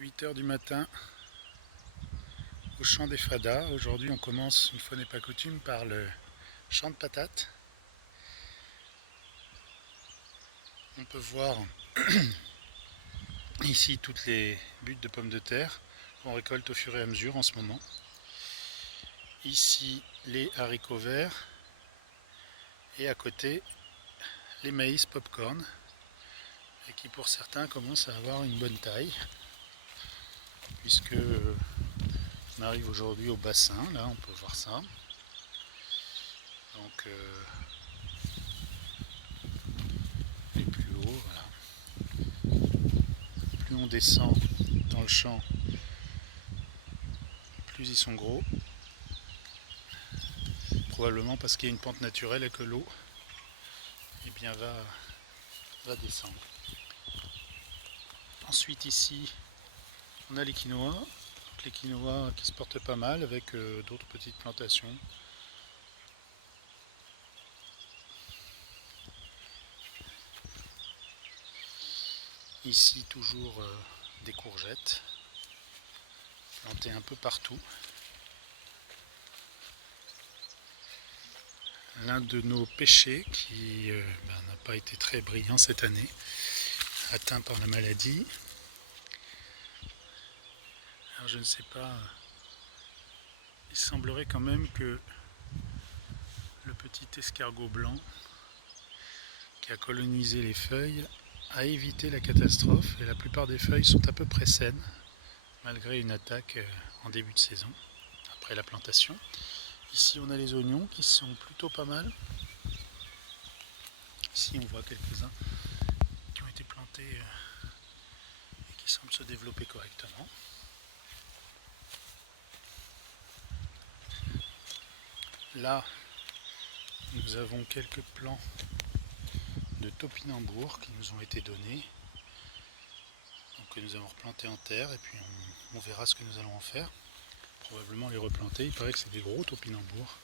8 h du matin au champ des Fadas. Aujourd'hui on commence, une fois n'est pas coutume, par le champ de patates. On peut voir ici toutes les buttes de pommes de terre qu'on récolte au fur et à mesure en ce moment. Ici les haricots verts et à côté les maïs popcorn, et qui pour certains commencent à avoir une bonne taille, puisque on arrive aujourd'hui au bassin. Là on peut voir ça. Donc et plus haut, voilà. Plus on descend dans le champ, plus ils sont gros. Probablement parce qu'il y a une pente naturelle et que l'eau va descendre. Ensuite ici on a les quinoa. Les quinoa qui se portent pas mal avec d'autres petites plantations. Ici toujours des courgettes plantées un peu partout. L'un de nos pêchers qui n'a pas été très brillant cette année, atteint par la maladie. Alors je ne sais pas, il semblerait quand même que le petit escargot blanc qui a colonisé les feuilles a évité la catastrophe, et la plupart des feuilles sont à peu près saines malgré une attaque en début de saison après la plantation. Ici on a les oignons qui sont plutôt pas mal. Ici on voit quelques-uns qui ont été plantés et qui semblent se développer correctement. Là nous avons quelques plants de topinambour qui nous ont été donnés, donc que nous avons replantés en terre, et puis on verra ce que nous allons en faire. Probablement les replanter. Il paraît que c'est des gros topinambours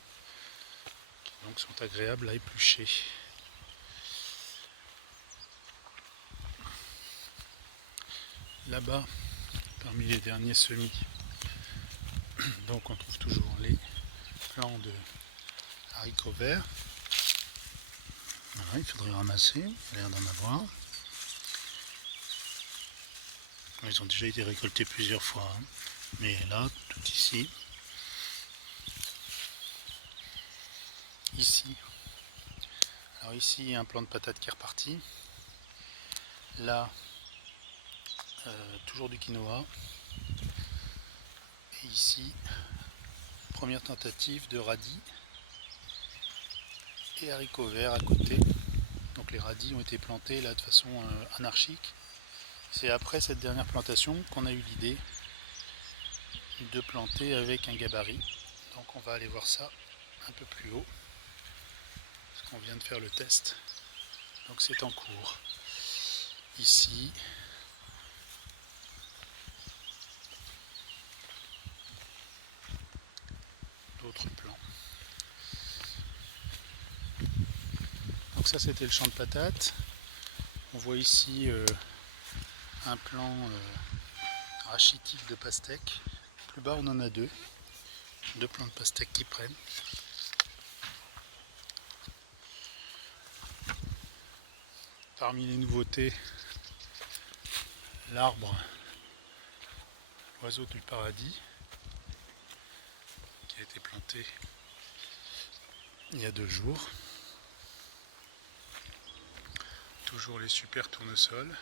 qui donc sont agréables à éplucher. Là-bas, parmi les derniers semis, donc on trouve toujours les plants de haricots verts. Voilà, il faudrait ramasser, il a l'air d'en avoir. Ils ont déjà été récoltés plusieurs fois, hein. Mais là, tout ici. Alors ici, il y a un plant de patates qui est reparti. Là, toujours du quinoa. Et ici, première tentative de radis et haricots verts à côté. Donc les radis ont été plantés là de façon anarchique. C'est après cette dernière plantation qu'on a eu l'idée de planter avec un gabarit. Donc on va aller voir ça un peu plus haut, parce qu'on vient de faire le test. Donc c'est en cours. Ici, d'autres plants. Donc ça c'était le champ de patates. On voit ici un plant rachitique de pastèque. Plus bas on en a deux plants de pastèque qui prennent. Parmi les nouveautés, l'arbre oiseau du paradis qui a été planté il y a 2 jours. Toujours les super tournesols.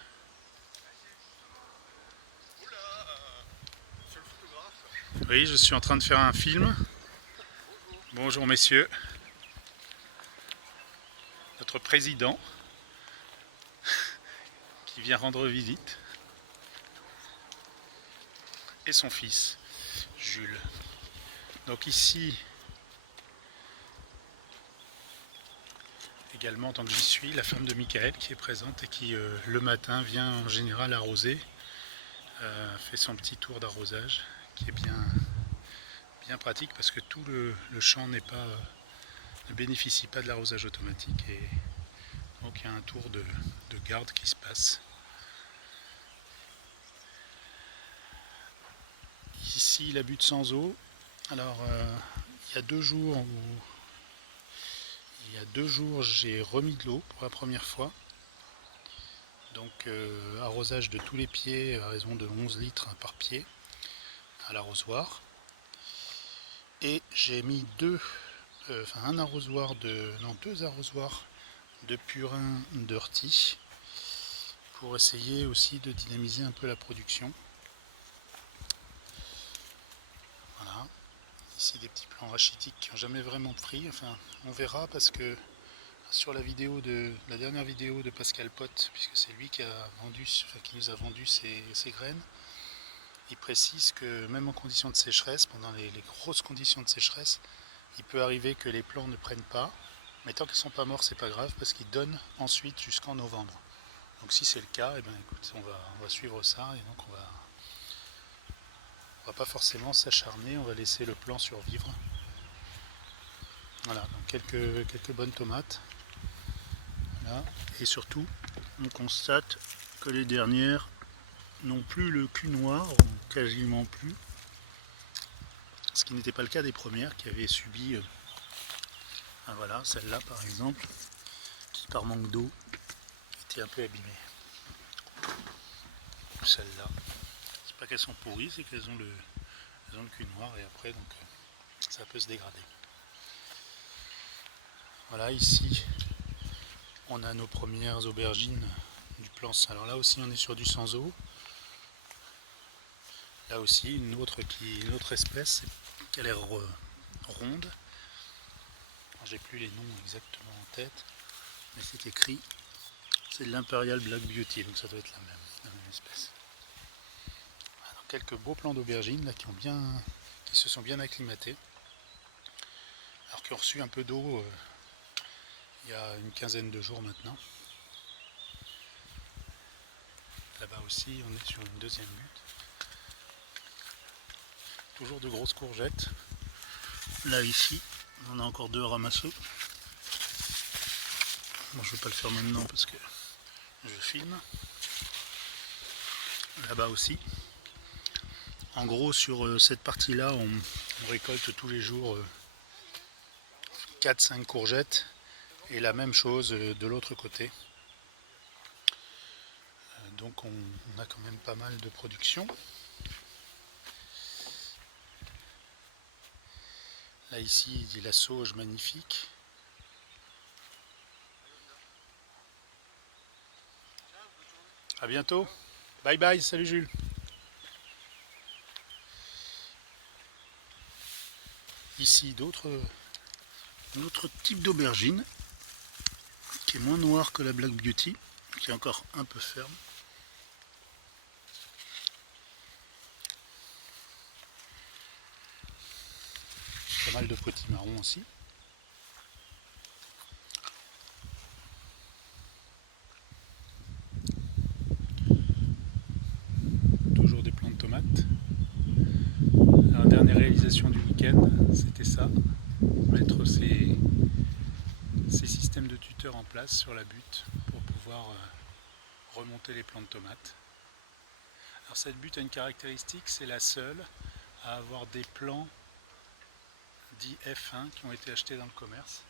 Oui, je suis en train de faire un film. Bonjour messieurs. Notre président qui vient rendre visite. Et son fils, Jules. Donc ici, également, tant que j'y suis, la femme de Michael qui est présente et qui, le matin, vient en général arroser, fait son petit tour d'arrosage, qui est bien pratique parce que tout le champ ne bénéficie pas de l'arrosage automatique, et donc il y a un tour de garde qui se passe. Ici la butte sans eau. Alors il y a 2 jours j'ai remis de l'eau pour la première fois. Donc arrosage de tous les pieds à raison de 11 litres par pied à l'arrosoir. Et j'ai mis deux arrosoirs de purin d'ortie pour essayer aussi de dynamiser un peu la production. Voilà. Ici des petits plants rachitiques qui n'ont jamais vraiment pris. Enfin, on verra parce que sur la dernière vidéo de Pascal Pot, puisque c'est lui qui nous a vendu ces graines, il précise que même en conditions de sécheresse, pendant les grosses conditions de sécheresse, il peut arriver que les plants ne prennent pas, mais tant qu'ils ne sont pas morts, c'est pas grave parce qu'ils donnent ensuite jusqu'en novembre. Donc si c'est le cas, eh bien, écoute, on va suivre ça et donc on va pas forcément s'acharner, on va laisser le plant survivre. Voilà, donc quelques bonnes tomates. Voilà. Et surtout, on constate que les dernières n'ont plus le cul noir, quasiment plus. Ce qui n'était pas le cas des premières qui avaient subi, voilà, celle-là par exemple, qui par manque d'eau était un peu abîmée. Celle-là, c'est pas qu'elles sont pourries, c'est qu'elles ont le cul noir et après donc ça peut se dégrader. Voilà, ici on a nos premières aubergines du plan. Alors là aussi on est sur du sans eau. Là aussi une autre espèce qui a l'air ronde. J'ai plus les noms exactement en tête, mais c'est écrit. C'est de l'Imperial Black Beauty, donc ça doit être la même espèce. Alors, quelques beaux plants d'aubergines là qui se sont bien acclimatés. Alors qui ont reçu un peu d'eau il y a une quinzaine de jours maintenant. Là-bas aussi, on est sur une deuxième butte. Toujours de grosses courgettes. Là, ici, on a encore 2 à ramasser. Bon, je ne vais pas le faire maintenant parce que je filme. Là-bas aussi. En gros, sur cette partie-là, on récolte tous les jours 4-5 courgettes. Et la même chose de l'autre côté. Donc on a quand même pas mal de production. Là ici, il y a la sauge magnifique. A bientôt. Bye bye, salut Jules. Ici un autre type d'aubergine qui est moins noir que la Black Beauty, qui est encore un peu ferme. Pas mal de petits marrons aussi. Toujours des plants de tomates. La dernière réalisation du week-end, c'était ça, mettre ces systèmes de tuteurs en place sur la butte pour pouvoir remonter les plants de tomates. Alors cette butte a une caractéristique, c'est la seule à avoir des plants dits F1 qui ont été achetés dans le commerce.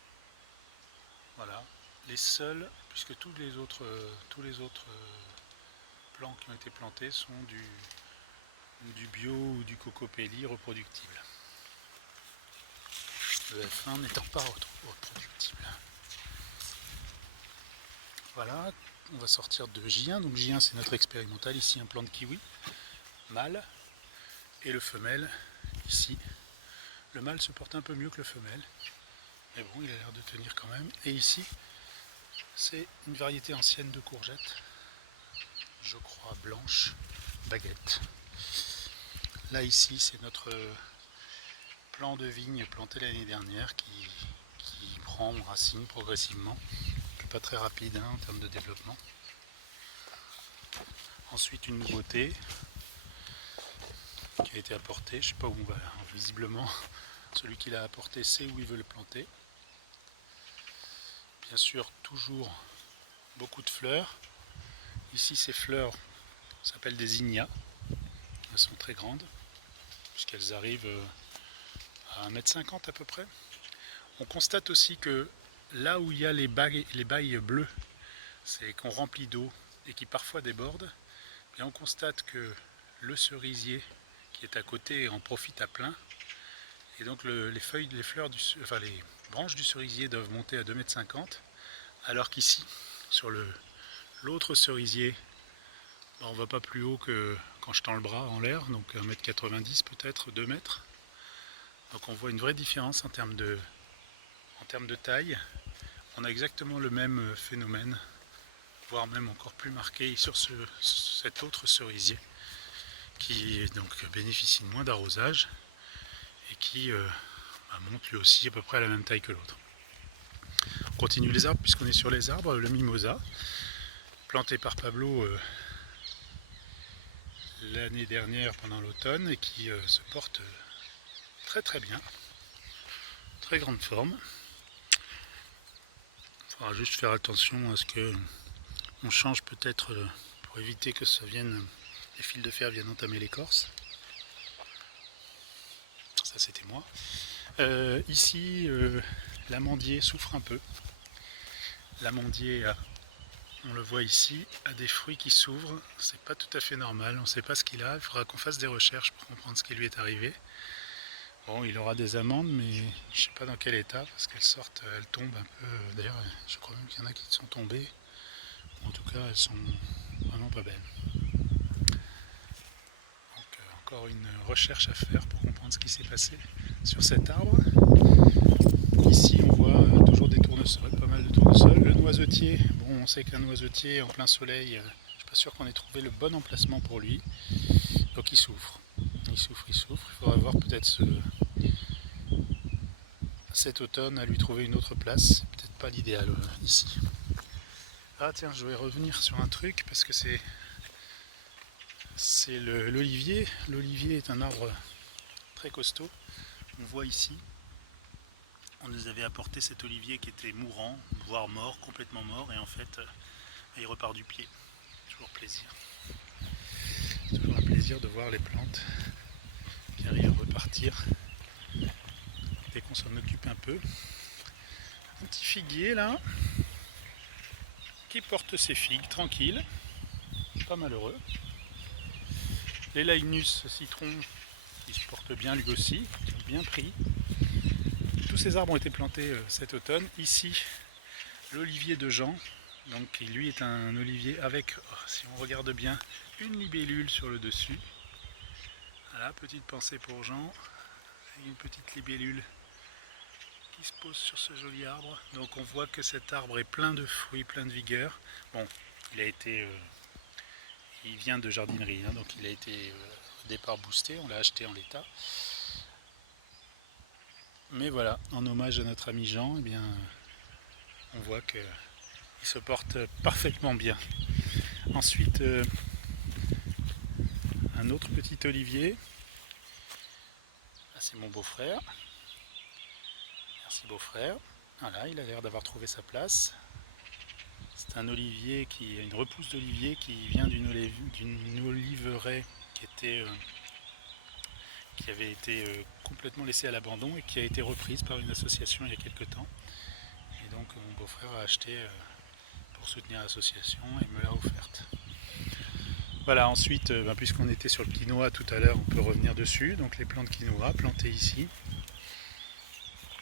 Voilà, les seuls, puisque tous les autres plants qui ont été plantés sont du bio ou du cocopelli reproductible. Le F1 n'étant pas reproductible. Voilà, on va sortir de J1. Donc J1 c'est notre expérimental, ici un plant de kiwi, mâle, et le femelle, ici. Le mâle se porte un peu mieux que le femelle, mais bon, il a l'air de tenir quand même. Et ici, c'est une variété ancienne de courgettes, je crois blanche, baguette. Là ici, c'est notre plant de vigne planté l'année dernière qui prend racine progressivement. Pas très rapide en termes de développement. Ensuite une nouveauté qui a été apportée, je ne sais pas où on va, visiblement celui qui l'a apporté sait où il veut le planter. Bien sûr toujours beaucoup de fleurs. Ici ces fleurs s'appellent des zinnias, elles sont très grandes. puisqu'elles arrivent à 1,50 m à peu près. On constate aussi que là où il y a les bailles bleues, c'est qu'on remplit d'eau et qui parfois débordent, et on constate que le cerisier qui est à côté en profite à plein, et donc les branches du cerisier doivent monter à 2,50 m, alors qu'ici, sur l'autre cerisier, on ne va pas plus haut que quand je tends le bras en l'air, donc 1,90 m peut-être, 2 mètres. Donc on voit une vraie différence en termes de taille. On a exactement le même phénomène, voire même encore plus marqué sur cet autre cerisier qui donc bénéficie de moins d'arrosage et qui monte lui aussi à peu près à la même taille que l'autre. On continue les arbres puisqu'on est sur les arbres. Le mimosa, planté par Pablo l'année dernière pendant l'automne et qui se porte très très bien, très grande forme. Il faudra juste faire attention à ce que on change peut-être pour éviter que les fils de fer viennent entamer l'écorce. Ça c'était moi. Ici, l'amandier souffre un peu. L'amandier, on le voit ici, a des fruits qui s'ouvrent. C'est pas tout à fait normal, on ne sait pas ce qu'il a. Il faudra qu'on fasse des recherches pour comprendre ce qui lui est arrivé. Bon, il aura des amandes, mais je ne sais pas dans quel état, parce qu'elles sortent, elles tombent un peu. D'ailleurs, je crois même qu'il y en a qui sont tombées. En tout cas, elles sont vraiment pas belles. Donc, encore une recherche à faire pour comprendre ce qui s'est passé sur cet arbre. Ici, on voit toujours des tournesols, pas mal de tournesols. Le noisetier, bon, on sait qu'un noisetier en plein soleil, je ne suis pas sûr qu'on ait trouvé le bon emplacement pour lui. Donc, il souffre. Il souffre. Il faudra voir peut-être cet automne à lui trouver une autre place. C'est peut-être pas l'idéal ici. Ah tiens, je vais revenir sur un truc parce que c'est l'olivier. L'olivier est un arbre très costaud. On voit ici, on nous avait apporté cet olivier qui était mourant, voire mort, complètement mort, et en fait, il repart du pied. Toujours plaisir. C'est toujours un plaisir de voir les plantes qui arrivent à repartir dès qu'on s'en occupe un peu. Un petit figuier là, qui porte ses figues tranquille, pas malheureux. L'Elainus citron qui se porte bien lui aussi, bien pris. Tous ces arbres ont été plantés cet automne. Ici, l'olivier de Jean, donc qui lui est un olivier avec, si on regarde bien, une libellule sur le dessus. Voilà, petite pensée pour Jean, une petite libellule qui se pose sur ce joli arbre. Donc on voit que cet arbre est plein de fruits, plein de vigueur. Bon, il vient de jardinerie, hein, donc il a été au départ boosté, on l'a acheté en l'état. Mais voilà, en hommage à notre ami Jean, eh bien, on voit qu'il se porte parfaitement bien. Ensuite, un autre petit olivier. Là, c'est mon beau-frère. Merci beau-frère. Voilà, il a l'air d'avoir trouvé sa place. C'est un olivier une repousse d'olivier qui vient d'une oliveraie qui avait été complètement laissée à l'abandon et qui a été reprise par une association il y a quelques temps. Et donc mon beau-frère a acheté pour soutenir l'association et me l'a offerte. Voilà, ensuite, puisqu'on était sur le quinoa tout à l'heure, on peut revenir dessus. Donc les plants de quinoa plantés ici.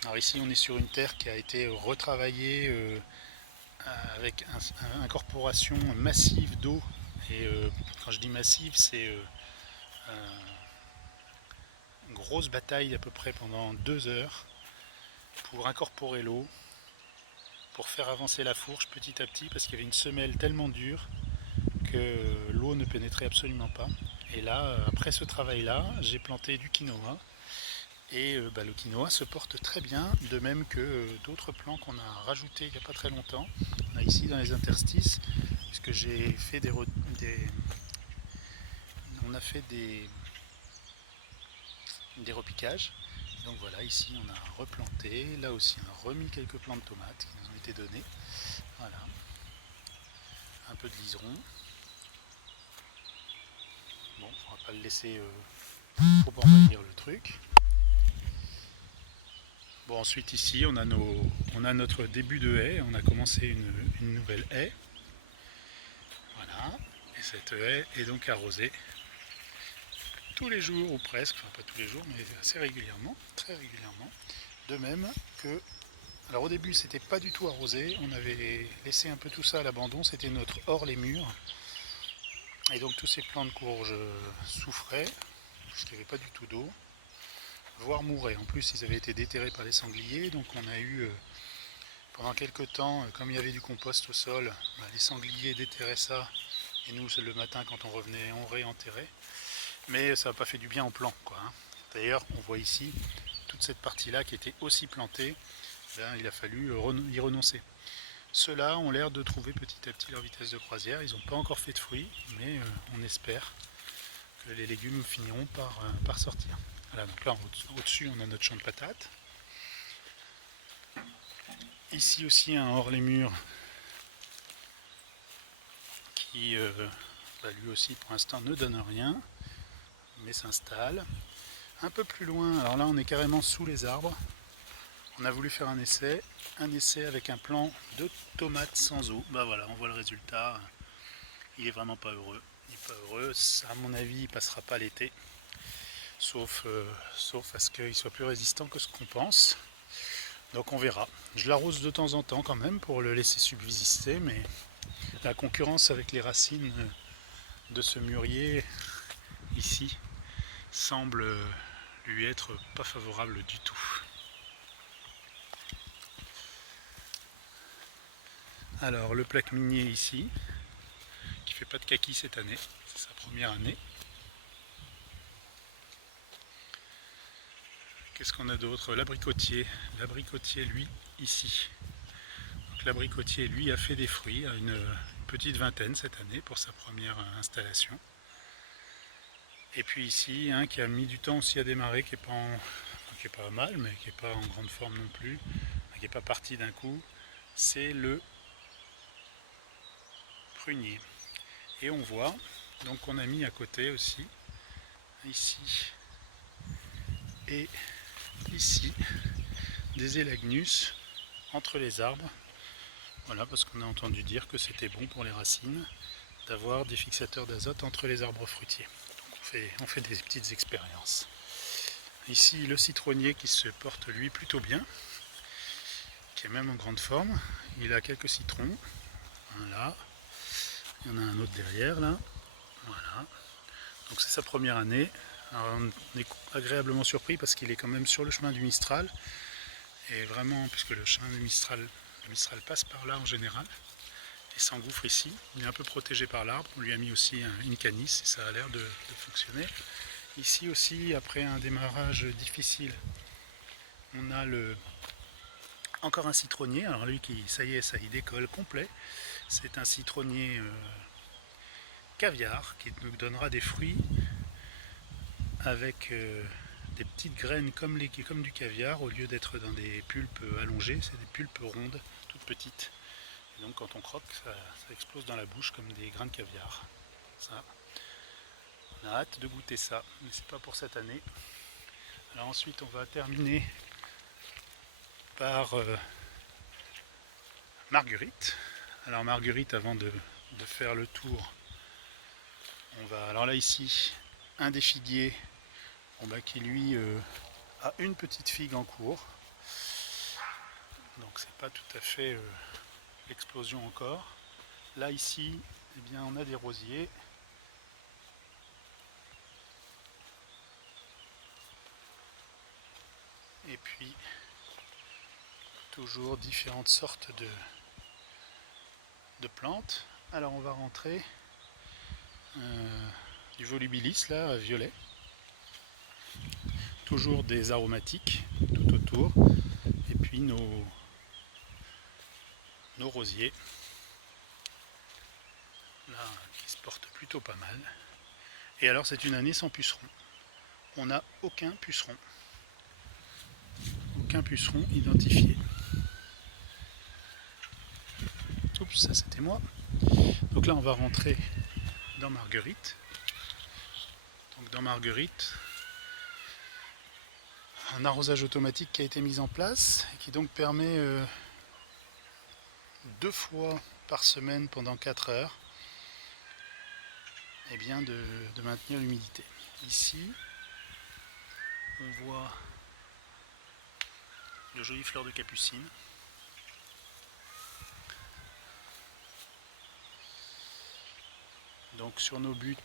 Alors ici, on est sur une terre qui a été retravaillée avec une incorporation massive d'eau. Et quand je dis massive, c'est une grosse bataille à peu près pendant 2 heures pour incorporer l'eau, pour faire avancer la fourche petit à petit, parce qu'il y avait une semelle tellement dure que l'eau ne pénétrait absolument pas. Et là, après ce travail-là, j'ai planté du quinoa. Et le quinoa se porte très bien, de même que d'autres plants qu'on a rajoutés il n'y a pas très longtemps. On a ici dans les interstices, puisque j'ai fait on a fait des repiquages. Donc voilà, ici on a replanté, là aussi on a remis quelques plants de tomates qui nous ont été donnés. Voilà, un peu de liseron. Bon, on va pas le laisser pour pas envahir le truc. Bon, ensuite ici on a notre début de haie, on a commencé une nouvelle haie. Voilà, et cette haie est donc arrosée tous les jours ou presque, enfin pas tous les jours mais assez régulièrement, très régulièrement. De même que, alors au début c'était pas du tout arrosé, on avait laissé un peu tout ça à l'abandon, c'était notre hors les murs. Et donc tous ces plants de courge souffraient, parce qu'il n'y avait pas du tout d'eau, voire mouraient. En plus ils avaient été déterrés par les sangliers, donc on a eu pendant quelques temps, comme il y avait du compost au sol, les sangliers déterraient ça, et nous le matin quand on revenait on réenterrait. Mais ça n'a pas fait du bien aux plants, quoi, hein. D'ailleurs on voit ici toute cette partie là qui était aussi plantée, il a fallu y renoncer. Ceux-là ont l'air de trouver petit à petit leur vitesse de croisière. Ils n'ont pas encore fait de fruits, mais on espère que les légumes finiront par sortir. Voilà, donc là au-dessus on a notre champ de patates. Ici aussi un hors les murs qui lui aussi pour l'instant ne donne rien, mais s'installe. Un peu plus loin, alors là on est carrément sous les arbres. On a voulu faire un essai avec un plant de tomates sans eau. Bah voilà, on voit le résultat. Il est vraiment pas heureux. Il est pas heureux. À mon avis, il passera pas l'été. Sauf à ce qu'il soit plus résistant que ce qu'on pense. Donc on verra. Je l'arrose de temps en temps quand même pour le laisser subsister, mais la concurrence avec les racines de ce mûrier ici semble lui être pas favorable du tout. Alors le plaque minier ici, qui fait pas de kaki cette année, c'est sa première année. Qu'est-ce qu'on a d'autre? L'abricotier. L'abricotier lui ici. Donc l'abricotier lui a fait des fruits, une petite vingtaine cette année pour sa première installation. Et puis ici, un qui a mis du temps aussi à démarrer, qui est pas mal, mais qui n'est pas en grande forme non plus, qui n'est pas parti d'un coup, c'est le prunier. Et on voit, donc on a mis à côté aussi, ici et ici, des élagnus entre les arbres. Voilà, parce qu'on a entendu dire que c'était bon pour les racines d'avoir des fixateurs d'azote entre les arbres fruitiers. Donc on fait des petites expériences. Ici le citronnier qui se porte lui plutôt bien, qui est même en grande forme. Il a quelques citrons. Voilà. Il y en a un autre derrière là. Voilà. Donc c'est sa première année. Alors on est agréablement surpris parce qu'il est quand même sur le chemin du Mistral. Et vraiment, puisque le chemin du Mistral, le Mistral passe par là en général et s'engouffre ici. Il est un peu protégé par l'arbre. On lui a mis aussi une canisse et ça a l'air de fonctionner. Ici aussi, après un démarrage difficile, on a encore un citronnier. Alors lui qui, ça y est, ça y décolle complet. C'est un citronnier caviar qui nous donnera des fruits avec des petites graines comme du caviar, au lieu d'être dans des pulpes allongées, c'est des pulpes rondes, toutes petites. Et donc quand on croque, ça explose dans la bouche comme des grains de caviar. Ça, on a hâte de goûter ça, mais c'est pas pour cette année. Alors ensuite on va terminer par Marguerite. Alors Marguerite, avant de faire le tour, on va, alors là ici, un des figuiers qui lui a une petite figue en cours. Donc c'est pas tout à fait l'explosion encore. Là ici, eh bien, on a des rosiers. Et puis toujours différentes sortes de plantes. Alors on va rentrer du volubilis là, violet. Toujours des aromatiques tout autour. Et puis nos rosiers. Là, qui se portent plutôt pas mal. Et alors c'est une année sans puceron. On n'a aucun puceron. Aucun puceron identifié. Oups, ça c'était moi. Donc là on va rentrer dans Marguerite. Donc dans Marguerite, un arrosage automatique qui a été mis en place et qui donc permet 2 fois par semaine pendant 4 heures eh bien de maintenir l'humidité. Ici, on voit de jolies fleurs de capucine. Donc sur nos buts,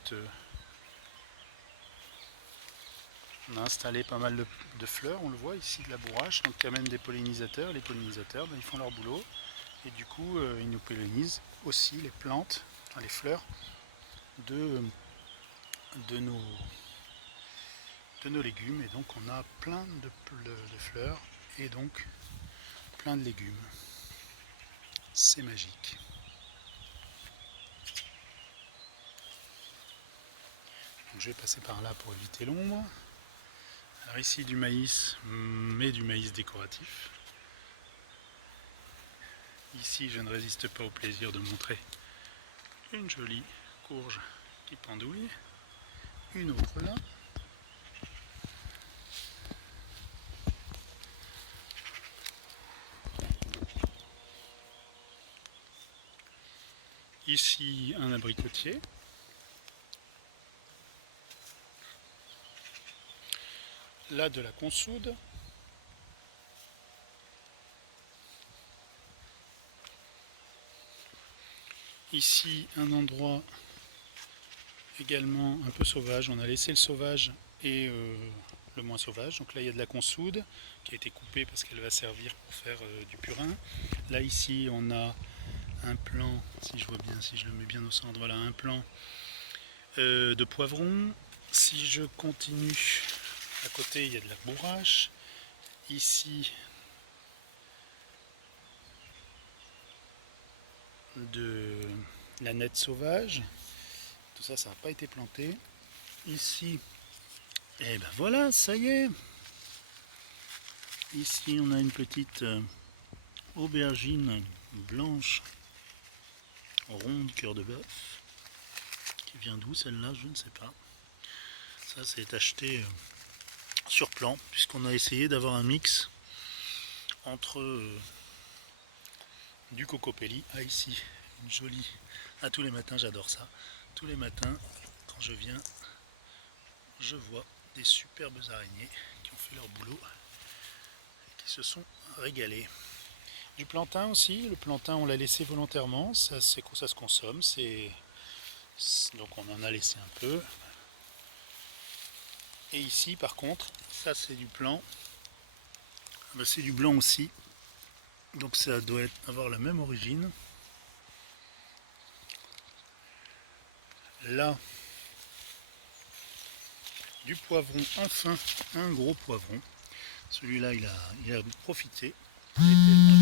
on a installé pas mal de fleurs, on le voit ici, de la bourrache, donc qui amène des pollinisateurs. Les pollinisateurs, ils font leur boulot et du coup ils nous pollinisent aussi les plantes, les fleurs de nos légumes, et donc on a plein de fleurs et donc plein de légumes. C'est magique. Donc je vais passer par là pour éviter l'ombre. Alors ici du maïs, mais du maïs décoratif. Ici je ne résiste pas au plaisir de montrer une jolie courge qui pendouille, une autre là. Ici un abricotier. Là de la consoude. Ici un endroit également un peu sauvage. On a laissé le sauvage et le moins sauvage. Donc là il y a de la consoude qui a été coupée parce qu'elle va servir pour faire du purin. Là ici on a un plant, si je vois bien, si je le mets bien au centre, voilà un plant de poivron. Si je continue, à côté il y a de la bourrache. Ici de la nette sauvage. Tout ça, ça n'a pas été planté. Ici, et ben voilà, ça y est. Ici, on a une petite aubergine blanche, ronde, cœur de bœuf. Qui vient d'où celle-là? Je ne sais pas. Ça, c'est acheté sur plan, puisqu'on a essayé d'avoir un mix entre du cocopelli. Ah, ici, une jolie. Ah, tous les matins, j'adore ça. Tous les matins, quand je viens, je vois des superbes araignées qui ont fait leur boulot et qui se sont régalées. Du plantain aussi. Le plantain, on l'a laissé volontairement. Ça se consomme. Donc on en a laissé un peu. Et ici, par contre, ça c'est du blanc. C'est du blanc aussi. Donc ça doit avoir la même origine. Là, du poivron, enfin un gros poivron. Celui-là il a profité. Il était